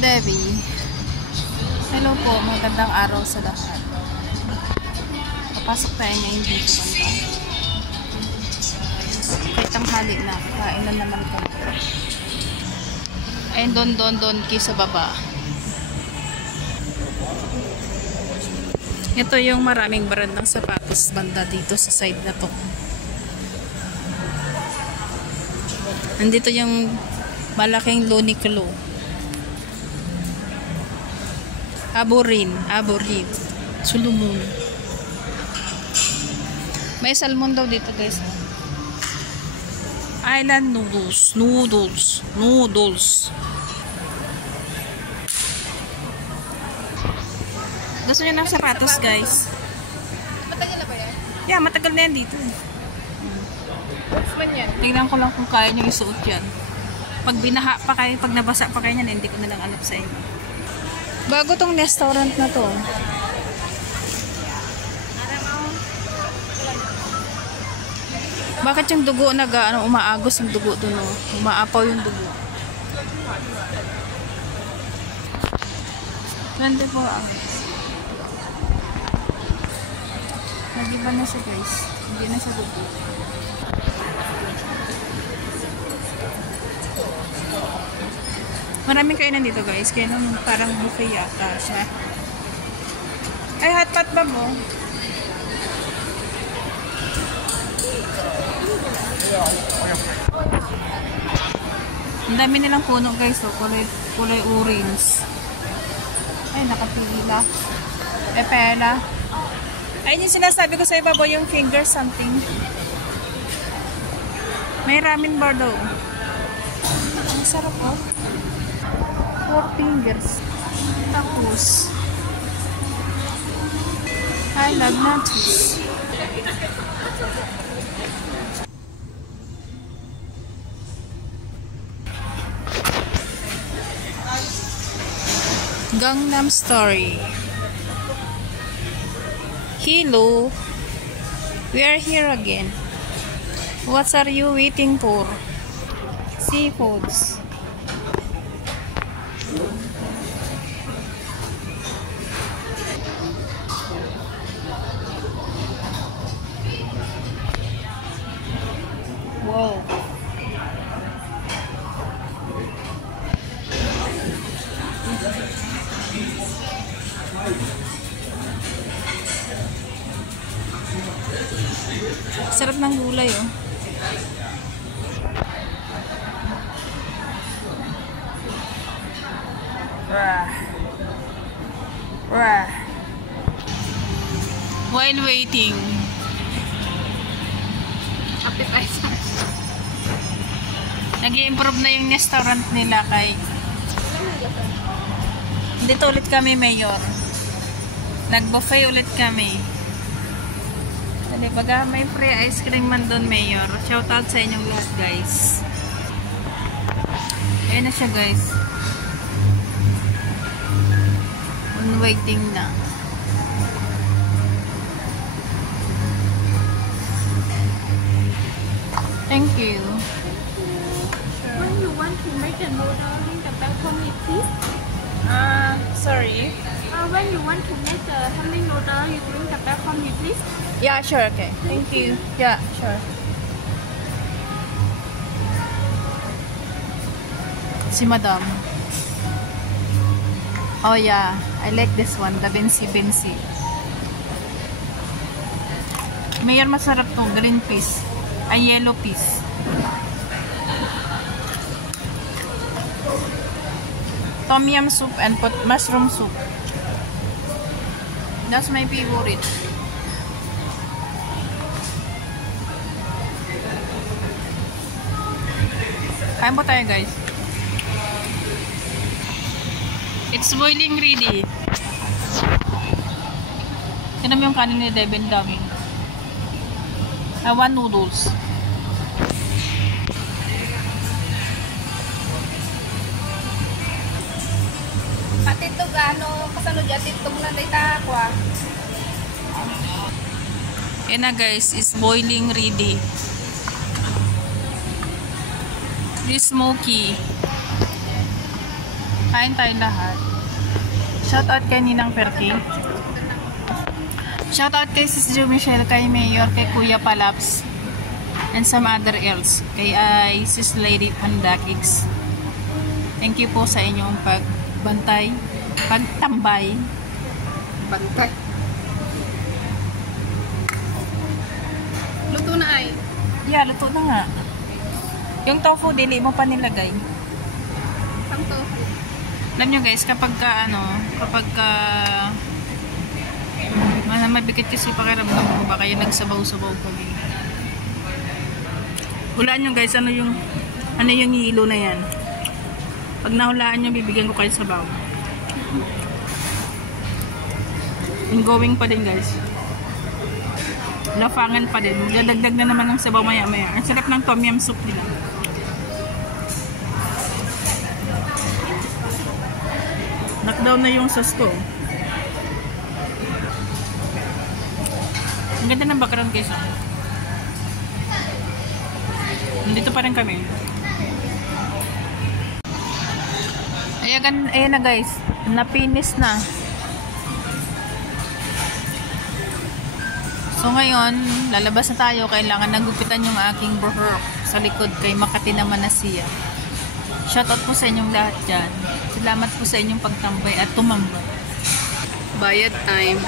Debbie. Hello po, magandang araw sa lahat. Papasok tayo ngayon dito banda. Kahit tanghali na, kain na naman kami. Ayun Don Key sa baba. Ito yung maraming brand ng sapatos banda dito sa side na to. Nandito yung malaking Uniqlo. Aborin, Sulumon. May salmon daw dito guys. Island noodles. Gusto niyo ng sapatos guys? Matagal na ba yan? Yeah, matagal na yan dito. Tingnan ko lang kung kaya niyo isuot yan. Pag binaha pa kayo, pag nabasa pa kayo yan, hindi ko na lang alam sa inyo. Bago tong restaurant na to. Bakit yung dugo umaagos yung dugo dun, oh? Umaapaw yung dugo. 24 hours. Nagiba na siya guys. Hindi na siya dugo. Maraming kainan dito guys. Kaya nung parang buffet yata siya. Ay, hotpot ba mo? Ang dami nilang puno guys. So, kulay orange. Ay, nakapila. Pepela. Ayun yung sinasabi ko sa ibabaw, yung finger something. May ramen bar daw. Ang sarap oh. 4 fingers. Tapos I love nachos. Gangnam Story. Hello. We are here again. What are you waiting for? Seafoods. Wow. Sarap ng gulay oh. While waiting, Appetizer. nag-i-improve na yung restaurant nila kay dito ulit kami Mayor. Nag-buffet ulit kami. Dali, baga may free ice cream man doon Mayor. Shout out sa inyong lahat guys. Ayan na siya guys. On waiting na. Thank you. When you want to make a noodle, ring the bell for me, please. Sorry. When you want to make a homemade noodle, you ring the bell for me, please. Yeah, sure. Okay. Thank you. Yeah, sure. Si Madam. Oh yeah, I like this one, the Bensi. Mayor, masarap to, green peas. Ay, yellow peas. Tom yum soup and mushroom soup. That's my favorite. Kain po tayo guys. It's boiling ready. Tinan mo yung kanin ni Devin dami. One noodles. Pati ito gano, kasano dyan itong nanay ako ah. Yan na guys, is boiling ready. This smoky. Kain tayo lahat. Shoutout kay Ninang Perky. Shoutout kay Sis Jo Michelle, kay Mayor, kay Kuya Palaps, and some other else. Kay Sis Lady Pandakix. Thank you po sa inyong pagbantay, pagtambay. Bantay. Luto na ay. Yeah, luto na nga. Yung tofu, dili mo pa nilagay. Pang tofu. Alam nyo guys, kapag mabigat kasi pakiramdam ko, baka yung nagsabaw-sabaw ko. Hulaan nyo guys, ano yung hilo na yan. Pag nahulaan nyo, bibigyan ko kayo sabaw. Ongoing pa din guys. Lafangan pa din. Magdadagdag na naman ng sabaw maya-maya. Ang sarap ng tom yum soup nila. Knockdown na yung sauce ko. Ang ganda ng background guys. Nandito pa rin kami. Ayan na guys. Napinis na. So ngayon, lalabas na tayo. Kailangan nagupitan yung aking buhok sa likod kay Makati naman na siya. Shoutout po sa inyong lahat dyan. Salamat po sa inyong pagtambay at tumambay. Bayad time.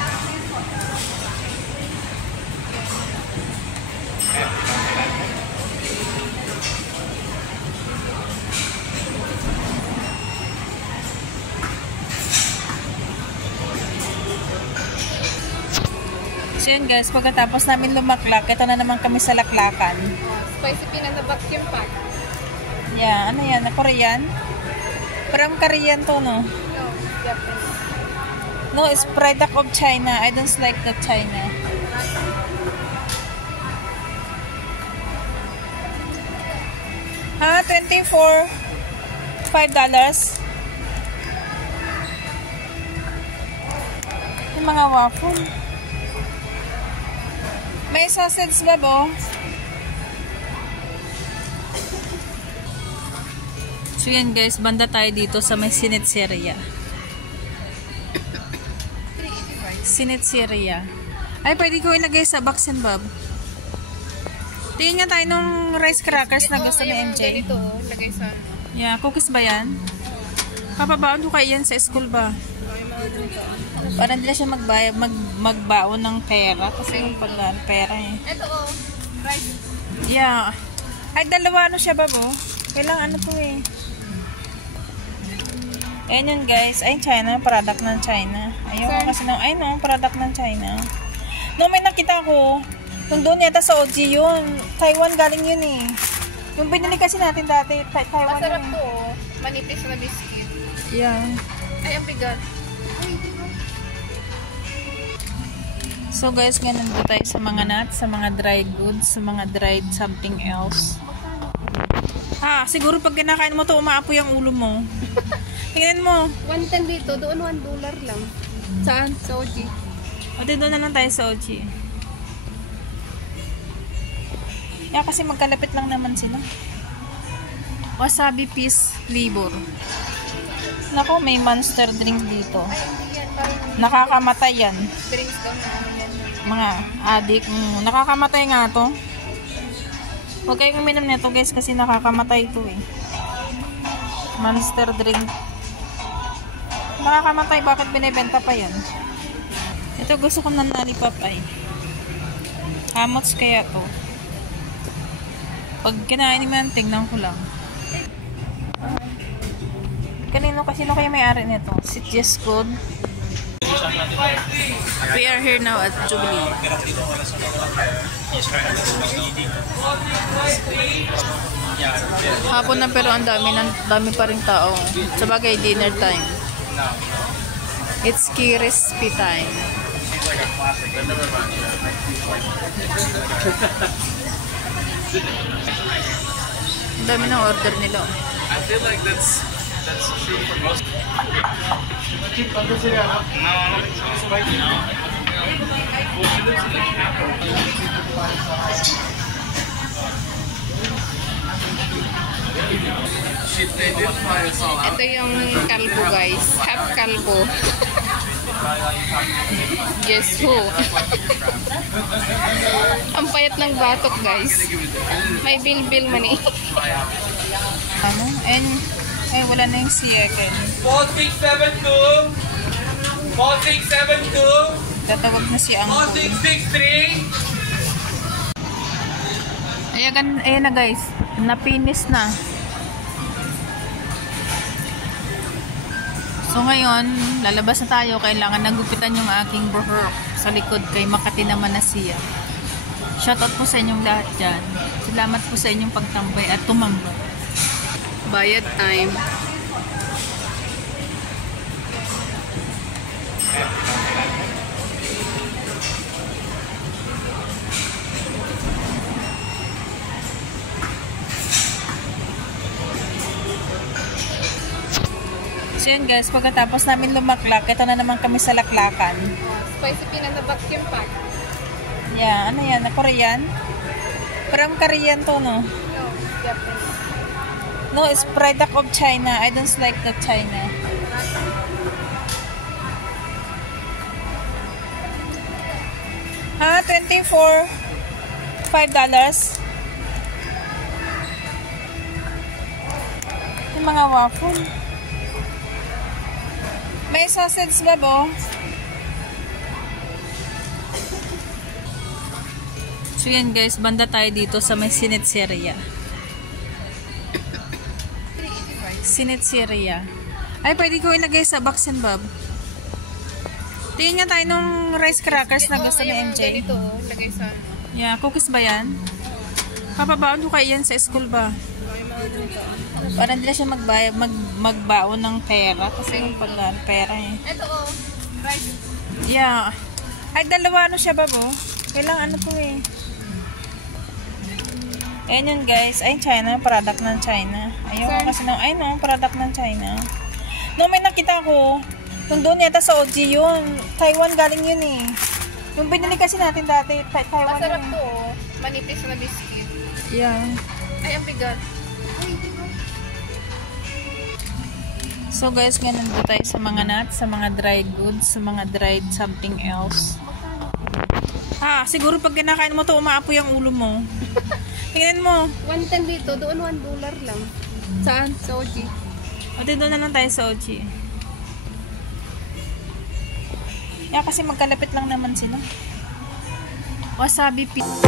So yun guys, pagkatapos namin lumaklak, ito na naman kami sa laklakan. Spicy peanut na vacuum pack. Yeah, ano yan? Korean? From Korean to, no? No, Japanese. No, it's product of China. I don't like the China. Ha? $24? $5? Yung mga waffle. May sausage ba, bo? So yan guys, banda tayo dito sa may Sinitseria. Sinitseria. Ay, pwede ko ilagay sa box and bob. Tingin nga tayo nung rice crackers na gusto ni MJ. Ganito, lagay sa Yeah, cookies ba yan? Papabaon ko kayo yan sa school ba? Para hindi na siya magbaon ng pera. Kasi yung pera eh. Ito rice. Yeah. Ay, dalawa ano siya ba bo? Kailangan ano to eh. Ayan yun guys. Ay, China. Product ng China. Ayun kasi nung, ay no, product ng China. No, may nakita ko. Nung doon yata sa OG yun. Taiwan galing yun eh. Yung binili kasi natin dati, Taiwan Masarap yun. to. Manipis na biscuit. Yeah. Ay, ang bigat. So guys, ganun dito tayo sa mga nuts, sa mga dried goods, sa mga dried something else. Ah, siguro pag kinakain mo to, umaapoy ang ulo mo. Tingnan mo. 110 dito, doon $1 lang. Saan? Sa OG. O, doon na lang tayo sa OG. Yeah, kasi magkalapit lang naman sila. Wasabi peace flavor. Nako, may monster drink dito. Ay, hindi yan. Parang Nakakamatay yan. drinks daw na ano yan. Mga addict. Nakakamatay nga to. Huwag kayong uminom nito guys kasi nakakamatay ito eh. Monster drink. Nakakamatay. Bakit binibenta pa yan? Ito gusto ko ng lollipop ay. How much kaya to? Pag kinain naman, tingnan ko lang. Kanino kasi na kayo may-ari nito? Si Just Good. We are here now at Jubilee. Hapon na pero ang dami pa rin tao. Sabagay dinner time. It's crispy time. Ang dami ng order nila. I feel like that's true for most. Shit, they did fly us all out. Ito yung kalbo guys. Half kalbo. Guess who? Ang payat ng batok guys. May bil-bil man eh. Ano? Ay, wala na yung siyeken. 4672. 4672. Tatawag na si Angkol. 4663. Ayan na guys. Napinis na. So ngayon, lalabas na tayo. Kailangan nagupitan yung aking buhok sa likod kay Makati naman na siya. Shoutout po sa inyong lahat dyan. Salamat po sa inyong pagtambay at tumambay. Bayad time. So yun guys, pagkatapos namin lumaklak, ito na naman kami sa laklakan. Spicy peanut na vacuum pack. Yeah, ano yan? Korean? From Korean to, no? No, Japanese. No, it's product of China. I don't like the China. Ha? 24? $5? Yung mga waffle. May sausage ba, bo? So yan guys, banda tayo dito sa may Sinitseria. Sinitseria. Ay, pwede ko ilagay sa box and bob. Tingin nga tayo nung rice crackers na gusto ni MJ. Ganito, lagay sa... Yeah, cookies ba yan? Papabaon ko kayo yan sa school ba? Para hindi na siya magbaon ng pera. Kasi yung pera eh. Ito oh, rice. Yeah. Ay, dalawa ano siya ba bo? Kailangan ano po eh. Ayan yun guys. Ay, China. Product ng China. Ayun kasi nung, ay no, product ng China. No, may nakita ko. Doon yata sa OG yun. Taiwan galing yun eh. Yung binili kasi natin dati, Taiwan Masarap yun. to oh. Manipis na biscuit. Yeah. Ay, ang bigat. So guys, ganun doon tayo sa mga nuts, sa mga dried goods, sa mga dried something else. Ah, siguro pag kinakain mo to, umaapoy ang ulo mo. Tingnan mo. 110 dito, doon $1 lang. Saan? Sa OG. O, doon na lang tayo sa OG. Yeah, kasi magkalapit lang naman sila. Wasabi pizza.